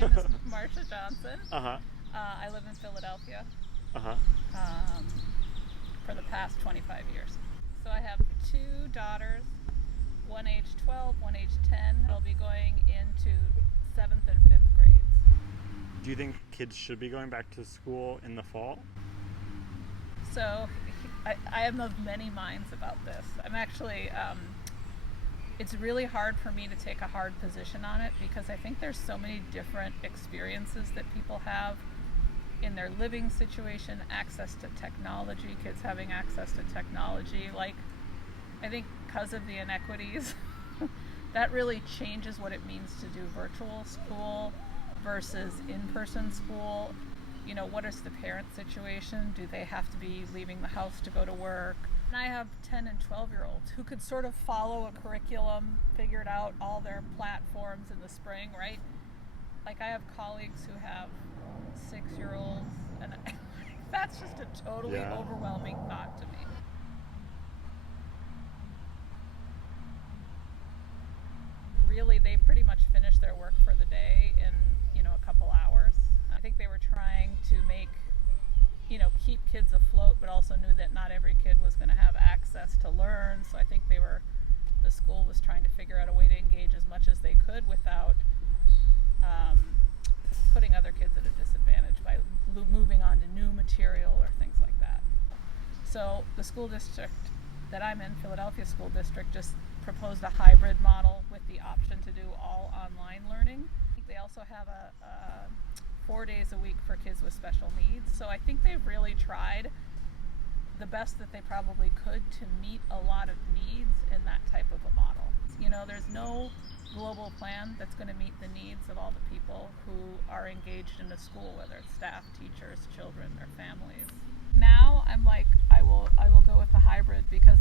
name is Marsha Johnson. Uh-huh. I live in Philadelphia Uh-huh. um, for the past 25 years. So I have two daughters, one age 12, one age 10. They'll be going into 7th and 5th grades. Do you think kids should be going back to school in the fall? So I am of many minds about this. I'm actually, it's really hard for me to take a hard position on it because I think there's so many different experiences that people have in their living situation, access to technology, kids having access to technology. Like, I think because of the inequities, that really changes what it means to do virtual school versus in-person school. You know, what is the parent situation? Do they have to be leaving the house to go to work? And I have 10 and 12-year-olds who could sort of follow a curriculum, figured out all their platforms in the spring, right? Like, I have colleagues who have 6-year-olds, and that's just a totally overwhelming thought to me. Really, they pretty much finished their work for the day in, a couple hours. I think they were trying to make, keep kids afloat, but also knew that not every kid was going to have access to learn. So I think the school was trying to figure out a way to engage as much as they could without putting other kids at a disadvantage by moving on to new material or things like that. So the school district that I'm in, Philadelphia School District, just proposed a hybrid model with the option to do all online learning. They also have a 4 days a week for kids with special needs. So I think they've really tried the best that they probably could to meet a lot of needs in that type of a model. There's no global plan that's going to meet the needs of all the people who are engaged in a school, whether it's staff, teachers, children, their families. Now I'm like, I will go with the hybrid because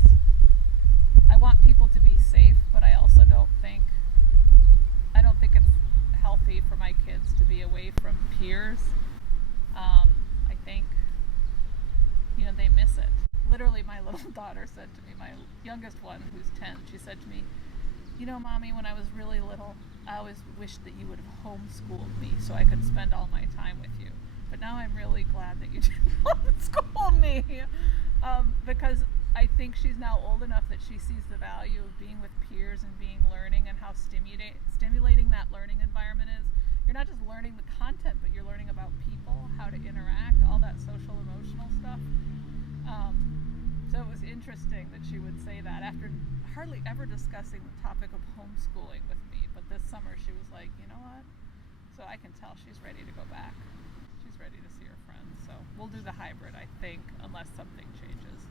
I want people to be safe, but I also don't think it's healthy for my kids to be away from peers. I think, they miss it. Literally, my little daughter said to me, my youngest one, who's 10, she said to me, Mommy, when I was really little, I always wished that you would have homeschooled me so I could spend all my time with you. But now I'm really glad that you didn't homeschool me because I think she's now old enough that she sees the value of being with peers and being learning and how stimulating that learning environment is. You're not just learning the content, but you're learning about people, how to interact, all that social emotional stuff. So it was interesting that she would say that after hardly ever discussing the topic of homeschooling with me. But this summer she was like, you know what? So I can tell she's ready to go back. She's ready to see her friends. So we'll do the hybrid, I think, unless something changes.